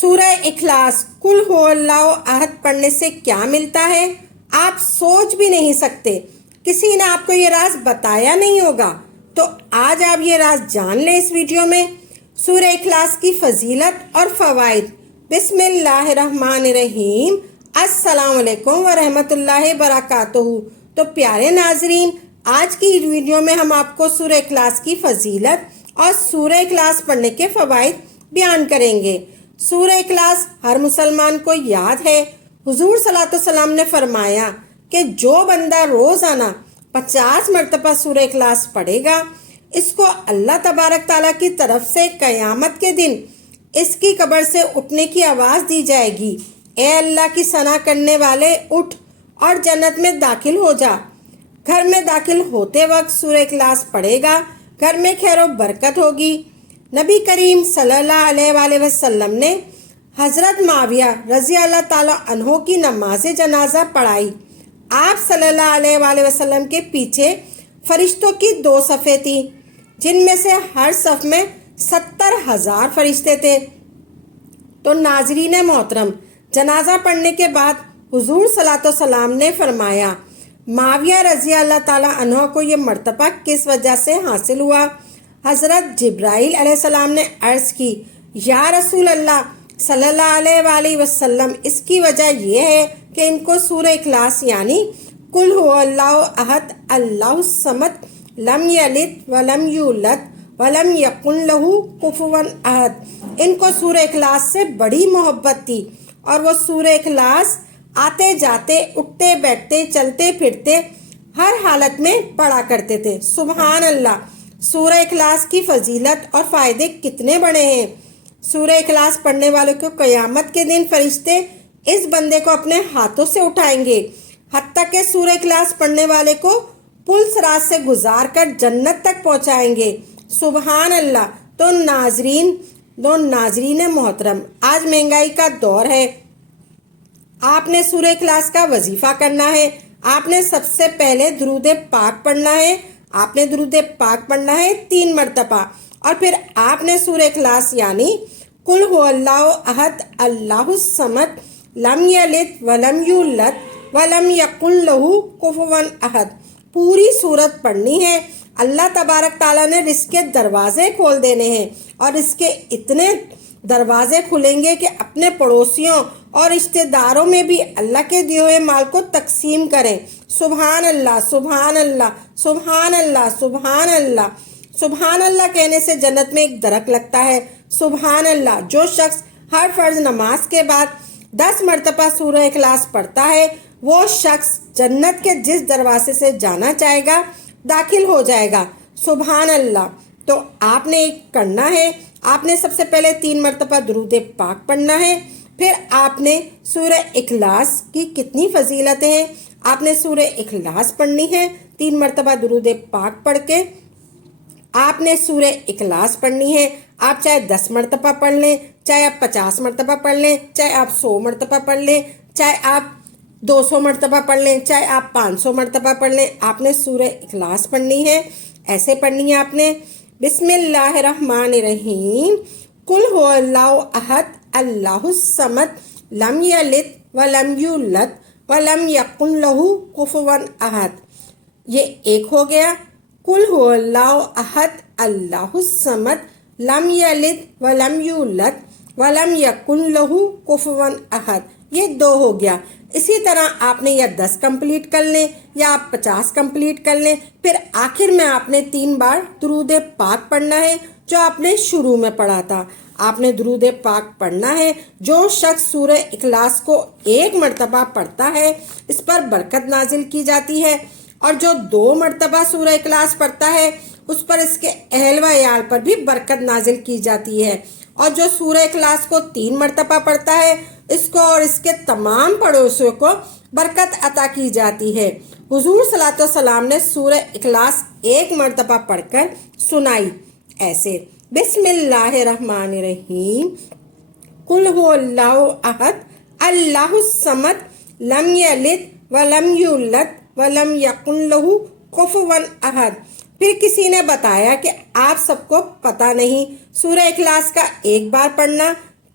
سورہ اخلاص کل ہو اللہ احد پڑھنے سے کیا ملتا ہے آپ سوچ بھی نہیں سکتے۔ کسی نے آپ کو یہ راز بتایا نہیں ہوگا، تو آج آپ یہ راز جان لیں اس ویڈیو میں۔ سورہ اخلاص کی فضیلت اور فوائد۔ بسم اللہ الرحمن الرحیم۔ السلام علیکم ورحمۃ اللہ وبرکاتہ۔ تو پیارے ناظرین، آج کی ویڈیو میں ہم آپ کو سورہ اخلاص کی فضیلت اور سورہ اخلاص پڑھنے کے فوائد بیان کریں گے۔ سورہ اخلاص ہر مسلمان کو یاد ہے۔ حضور صلی اللہ علیہ وسلم نے فرمایا کہ جو بندہ روزانہ 50 مرتبہ سورہ اخلاص پڑھے گا، اس کو اللہ تبارک تعالیٰ کی طرف سے قیامت کے دن اس کی قبر سے اٹھنے کی آواز دی جائے گی، اے اللہ کی ثنا کرنے والے اٹھ اور جنت میں داخل ہو جا۔ گھر میں داخل ہوتے وقت سورہ اخلاص پڑھے گا، گھر میں خیر و برکت ہوگی۔ نبی کریم صلی اللہ علیہ وآلہ وسلم نے حضرت معاویہ رضی اللہ تعالیٰ عنہ کی نماز جنازہ پڑھائی۔ آپ صلی اللہ علیہ وآلہ وسلم کے پیچھے فرشتوں کی 2 صفیں تھیں، جن میں سے ہر صف میں 70,000 فرشتے تھے۔ تو ناظرین محترم، جنازہ پڑھنے کے بعد حضور صلی اللہ علیہ وسلم نے فرمایا، معاویہ رضی اللہ تعالیٰ عنہ کو یہ مرتبہ کس وجہ سے حاصل ہوا؟ حضرت جبرائیل علیہ السلام نے عرض کی، یا رسول اللہ صلی اللہ علیہ وآلہ وسلم، اس کی وجہ یہ ہے کہ ان کو سورہ اخلاص یعنی قل هو اللہ احد اللہ الصمد لم یلد ولم یولد ولم یکن لہ کفوا احد، ان کو سورہ اخلاص سے بڑی محبت تھی، اور وہ سورہ اخلاص آتے جاتے، اٹھتے بیٹھتے، چلتے پھرتے ہر حالت میں پڑھا کرتے تھے۔ سبحان اللہ! سورہ اخلاص کی فضیلت اور فائدے کتنے بڑے ہیں۔ سورہ اخلاص پڑھنے والوں کو قیامت کے دن فرشتے اس بندے کو اپنے ہاتھوں سے اٹھائیں گے، حتیٰ کہ سورہ اخلاص پڑھنے والے کو پل صراط سے گزار کر جنت تک پہنچائیں گے۔ سبحان اللہ! تو ناظرین محترم، آج مہنگائی کا دور ہے، آپ نے سورہ اخلاص کا وظیفہ کرنا ہے۔ آپ نے سب سے پہلے درود پاک پڑھنا ہے۔ آپ نے درود پاک پڑھنا ہے 3 مرتبہ، اور پھر آپ نے سورہ اخلاص یعنی قل هو اللہ احد اللہ الصمد لم یلد ولم یولد ولم یکن لہ کفوا احد پوری سورت پڑھنی ہے۔ اللہ تبارک تعالیٰ نے رزق کے دروازے کھول دینے ہیں، اور اس کے اتنے دروازے کھلیں گے کہ اپنے پڑوسیوں اور رشتہ داروں میں بھی اللہ کے دیے ہوئے مال کو تقسیم کریں۔ سبحان اللہ! سبحان اللہ! سبحان اللہ! سبحان اللہ! سبحان اللہ کہنے سے جنت میں ایک درخت لگتا ہے۔ سبحان اللہ! جو شخص ہر فرض نماز کے بعد 10 مرتبہ سورہ اخلاص پڑھتا ہے، وہ شخص جنت کے جس دروازے سے جانا چاہے گا داخل ہو جائے گا۔ سبحان اللہ! تو آپ نے ایک کرنا ہے، آپ نے سب سے پہلے 3 مرتبہ درود پاک پڑھنا ہے، پھر آپ نے سورہ اخلاص کی کتنی فضیلتیں ہیں، آپ نے سورہ اخلاص پڑھنی ہے 3 مرتبہ درود پاک پڑھ کے، آپ نے سورہ اخلاص پڑھنی ہے۔ آپ چاہے 10 مرتبہ پڑھ لیں، چاہے آپ 50 مرتبہ پڑھ لیں، چاہے آپ 100 مرتبہ پڑھ لیں، چاہے آپ 200 مرتبہ پڑھ لیں، چاہے آپ 500 مرتبہ پڑھ لیں، آپ نے سورہ اخلاص پڑھنی ہے۔ ایسے پڑھنی ہے آپ نے، بسم اللہ الرحمن الرحیم، قل هو اللہ احد اللہ الصمد لم یلد ولم یولد ولم یکن لہ کفوا احد۔ یہ ایک ہو گیا، قل هو اللہ احد اللہ الصمد لم یلد ولم یولد ولم یکن لہ کفوا احد، یہ 2 ہو گیا۔ اسی طرح آپ نے یا 10 کمپلیٹ کر لیں یا آپ 50 کمپلیٹ کر لیں، پھر آخر میں آپ نے 3 بار درود پاک پڑھنا ہے جو آپ نے شروع میں پڑھا تھا۔ آپ نے درود پاک پڑھنا ہے۔ جو شخص سورہ اخلاص کو 1 مرتبہ پڑھتا ہے، اس پر برکت نازل کی جاتی ہے، اور جو 2 مرتبہ سورہ اخلاص پڑھتا ہے، اس پر اس کے اہل و عیال پر بھی برکت نازل کی جاتی ہے، اور جو سورہ اخلاص کو 3 مرتبہ پڑھتا ہے، اس کو اور اس کے تمام پڑوسیوں کو برکت عطا کی جاتی ہے۔ حضور صلی اللہ علیہ وسلم نے سورہ اخلاص 1 مرتبہ پڑھ کر سنائی ایسے، بسم اللہ الرحمن الرحیم، قل هو اللہ احد اللہ الصمد لم یلد ولم یولد ولم یکن لہ کفوا احد۔ پھر کسی نے بتایا کہ آپ سب کو پتہ نہیں، سورہ اخلاص کا 1 بار پڑھنا